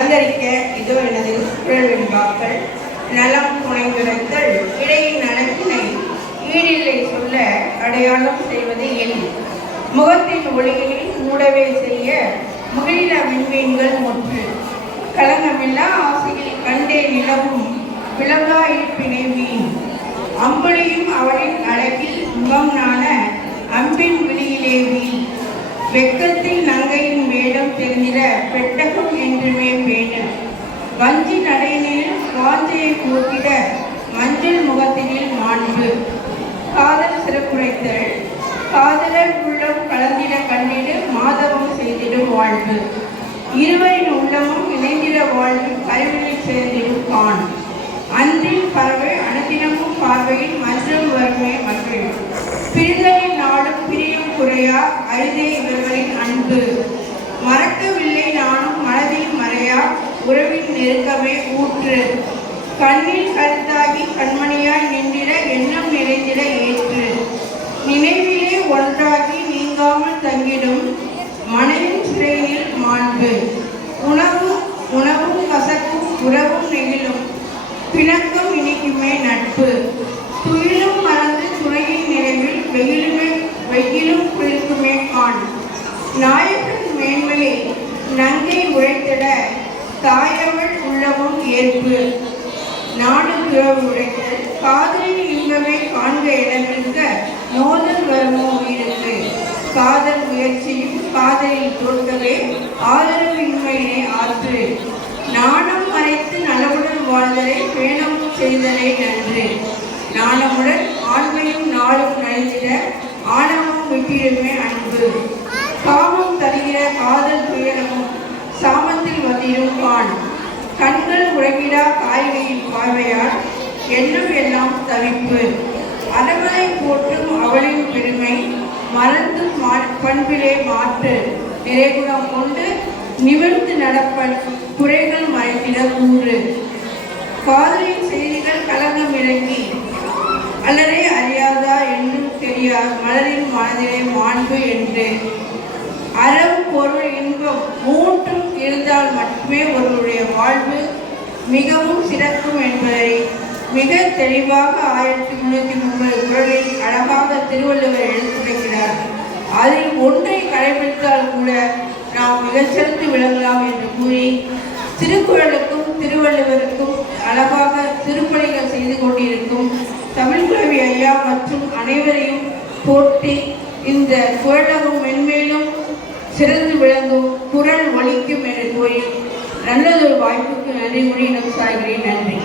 அலங்கரிக்க இதோ எனது குரல் வெண்பாக்கள். நலம் புனைந்துரைத்தல் இடையின் நலத்தினை ஈடில்லை சொல்ல அடையாளம் செய்வது என் முகத்தின் ஒளியினில் மூடவே செய்ய முகிலின விண்மீன்கள் முற்று களங்கமில்லா ஆசையில் கண்டே நிலவும் விளங்கா இருப்பினை வீண் அம்புலியும் அவளின் அழகில் முகம் நாண அம்பின் விழியிலே வீண் வெக்கத்தில் நங்கையின் வேடம் தெரிந்திட பெட்டகம் என்றுமே பேண வஞ்சி நடையினில் வாஞ்சையை போக்கிட மஞ்சள் முகத்தினில் மாண்பு காதல் சிறப்புரைத்தல் காதலர் உள்ளம் கலந்திட கண்டிடு மாதவம் செய்திடும் வாழ்வு இருவரின் உள்ளமும் இணைந்திட வாழ்வு கல்வியில் சேர்ந்திடும் கான் அன்றில் பறவை அனுதினமும் பார்வையில் மஞ்சள் வருமே மகள் பிரிதலின் நாடும் பிரியும் குறையா அரிதே இவர்களின் அன்பு மறக்கவில்லை நானும் மனதில் மறையா உறவின் நெருக்கமே ஊற்று கண்ணில் கருத்தாகி கண்மணியாய் நின்றிட எண்ணம் நிறைந்திட ஏற்று நினைவிலே ஒன்றாகி நீங்காமல் தங்கிடும் மனையின் சிறையில் மாண்பு உணவும் கசக்கும் உறவும் நெகிழும் பிணக்கும் இனிக்குமே நட்பு துயிலும் மறந்து துணையின் நிறைவில் வெயிலும் குளிர்க்குமே காண் நாயகன் மேன்மையை நங்கை உழைத்திட தாயவள் உள்ளமும் ஏற்பு நாடு துறவு உழைத்தல் காதலின் இன்பமே காண்க இடமிருக்க நோதல் வருமோ உயிருக்கு காதல் முயற்சியும் காதலில் தோற்கவே ஆதரவு இன்மையினை ஆற்று நாணம் மறைத்து நலவுடன் வாழ்தலை பேணம் செய்தலை நன்று நாணமுடன் ஆண்மையும் நாளும் நலிந்திட ஆணவம் விட்டிடுமே அன்பு காமம் தருகிற காதல் துயரமும் சாமத்தில் வந்திடும் காண் கண்கள் உறங்கிடா காய்கையின் பார்வையால் எண்ணம் எல்லாம் தவிப்பு அரவணை போற்றும் அவளின் பெருமை மறந்து பண்பிலே மாற்று நிறைகுணம் கொண்டு நிமிர்ந்து நடப்பன் குறைகள் மறைந்திட கூறு காதலின் செய்திகள் கலங்கம் இறங்கி அல்லரை அறியாதா என்றும் தெரியார் மலரின் மனதிலே மாண்பு என்று அறம் பொருள் இன்பம் மூன்றும் இருந்தால் மட்டுமே ஒருவருடைய வாழ்வு மிகவும் சிறக்கும் என்பதை மிக தெளிவாக 1330 குறளில் அழகாக திருவள்ளுவர் எடுத்துரைக்கிறார். அதில் ஒன்றை கடைபிடித்தால் கூட நாம் மிகச்சிறந்து விளங்கலாம் என்று கூறி திருக்குறளுக்கும் திருவள்ளுவருக்கும் அழகாக திருப்பணிகள் செய்து கொண்டிருக்கும் தமிழ்குழவி ஐயா மற்றும் அனைவரையும் போற்றி இந்த குறளகம் மென்மேலும் சிறந்து விளங்கும் குரல் ஒலிக்கும் என்று கூறி நல்லதொரு வாய்ப்புக்கு நன்றி கூறி சாய்கிறேன். நன்றி.